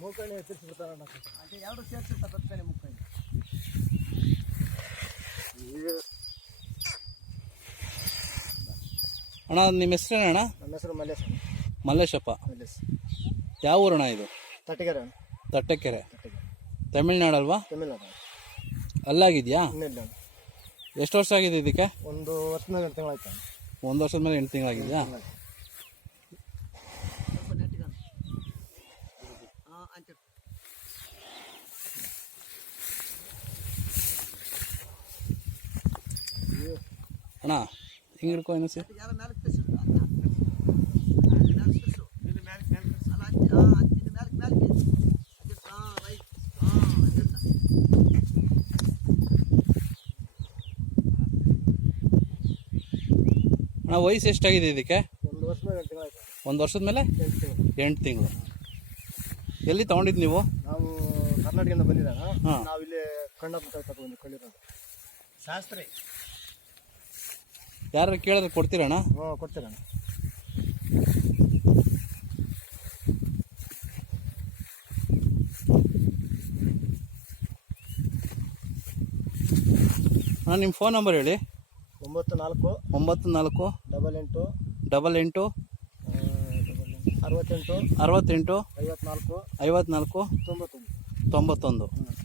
ಮೂಕಣ್ಣಿ ಎತ್ತಿಸ್ಬಿಡ್ತಾರ అంటే ಎರಡು ಸೇರ್ಸಿರ್ತಾರೆ ಬರ್ತೇನೆ ಮುಕ್ಕಣ್ಣಿ. ಅಣ್ಣ ನಿಮ್ಮ ಹೆಸರೇನ ಅಣ್ಣ? ನಮ್ಮ ಹೆಸರು ಮಲ್ಲೇಶ್. ಮಲ್ಲೇಶಪ್ಪ. ಮಲ್ಲೇಶ್. ಯಾವ ಊರಣ್ಣ ಇದು? ತಟ್ಟೆಕೆರೆ. ತಟ್ಟೆಕೆರೆ ತಮಿಳ್ನಾಡಲ್ವಾ? ತಮಿಳ್ನಾಡು. ಅಲ್ಲಾಗಿದೆಯಾ? ಇನ್ನಿಲ್ಲ. ಎಷ್ಟು ವರ್ಷ ಆಗಿದೆ ಇದಕ್ಕೆ? 1 ವರ್ಷದ ಮೇಲೆ 8 ತಿಂಗಳಾಯ್ತು. 1 ವರ್ಷದ ಮೇಲೆ 8 ತಿಂಗಳಾಗಿದೆಯಾ? ಅಣ್ಣ ಹಿಂಗೆ ಹಿಡ್ಕೊ ಏನಸಿ. ಅಣ್ಣ ವಯಸ್ಸು ಎಷ್ಟಾಗಿದೆ ಇದಕ್ಕೆ? 1 ವರ್ಷದ ಮೇಲೆ 8 ತಿಂಗಳಾಯ್ತು. 1 ವರ್ಷದ ಮೇಲೆ 8 ತಿಂಗಳು. ಎಲ್ಲಿ ತೊಗೊಂಡಿದ್ದು ನೀವು? ನಾವು ಕರ್ನಾಟಕದಿಂದ ಬಂದಿದ್ದಾನ. ನಾವು ಇಲ್ಲಿ ಕಣ್ಣಪ್ಪ ತಗೊಂಡು ಕೊಂಡಿರೋದು ಶಾಸ್ತ್ರಿ. ಯಾರು ಕೇಳಿದ್ರೆ ಕೊಡ್ತೀರಣ್ಣ? ಹ್ಞೂ ಕೊಡ್ತೀರಣ್ಣ. ಹಾಂ ನಿಮ್ಮ ಫೋನ್ ನಂಬರ್ ಹೇಳಿ. 94 94 88 88 68 68 54 54 91 91.